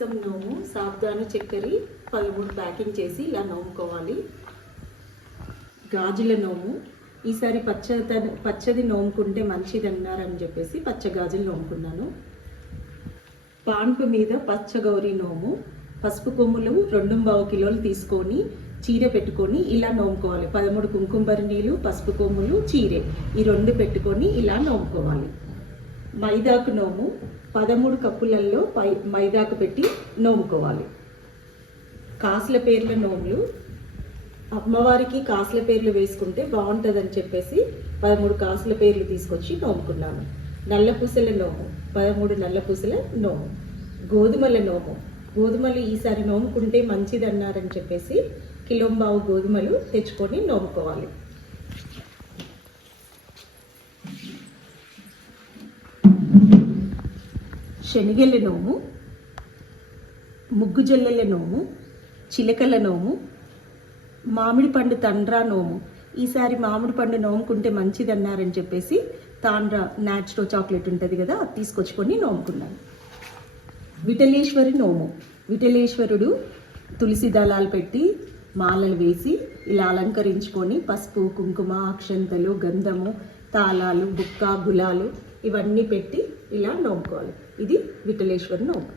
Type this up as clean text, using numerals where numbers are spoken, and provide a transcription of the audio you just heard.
బేసం నోము సాబ్దాను చక్కెర 13 ప్యాకింగ్ చేసి ఇలా నోముకోవాలి. గాజుల నోము ఈసారి పచ్చది నోముకుంటే మంచిది అన్నారని చెప్పేసి పచ్చ గాజులు నోముకున్నాను. పాన్పు మీద పచ్చ గౌరీ నోము పసుపు కొమ్ములు 2.25 కిలోలు తీసుకొని చీర పెట్టుకొని ఇలా నోముకోవాలి. 13 కుంకుమ భరణీలు పసుపు కొమ్ములు చీరె ఈ 2 పెట్టుకొని ఇలా నోముకోవాలి. మైదాకు నోము 13 కప్పులలో మైదాకు పెట్టి నోముకోవాలి. కాసుల పేర్ల నోములు అమ్మవారికి కాసుల పేర్లు వేసుకుంటే బాగుంటుందని చెప్పేసి 13 కాసుల పేర్లు తీసుకొచ్చి నోముకున్నాను. నల్ల పూసల నోము 13 నల్ల పూసల నోము. గోధుమల నోము గోధుమలు ఈసారి నోముకుంటే మంచిది అన్నారని చెప్పేసి 1.5 కిలో గోధుమలు తెచ్చుకొని నోముకోవాలి. శనగల నోము ముగ్గు జల్లెల నోము చిలకల నోము మామిడి పండు తండ్రా నోము ఈసారి మామిడి పండు నోముకుంటే మంచిది అన్నారని చెప్పేసి తాండ్రా నాచురో చాక్లెట్ ఉంటుంది కదా అది తీసుకొచ్చుకొని నోముకున్నాను. విఠలేశ్వరి నోము విఠలేశ్వరుడు తులసి దళాలు పెట్టి మాలలు వేసి ఇలా అలంకరించుకొని పసుపు కుంకుమ అక్షంతలు గంధము తాళాలు బుక్క గులాలు ఇవన్నీ పెట్టి ఇలా నోముకోవాలి. ఇది విఠలేశ్వరి నోము.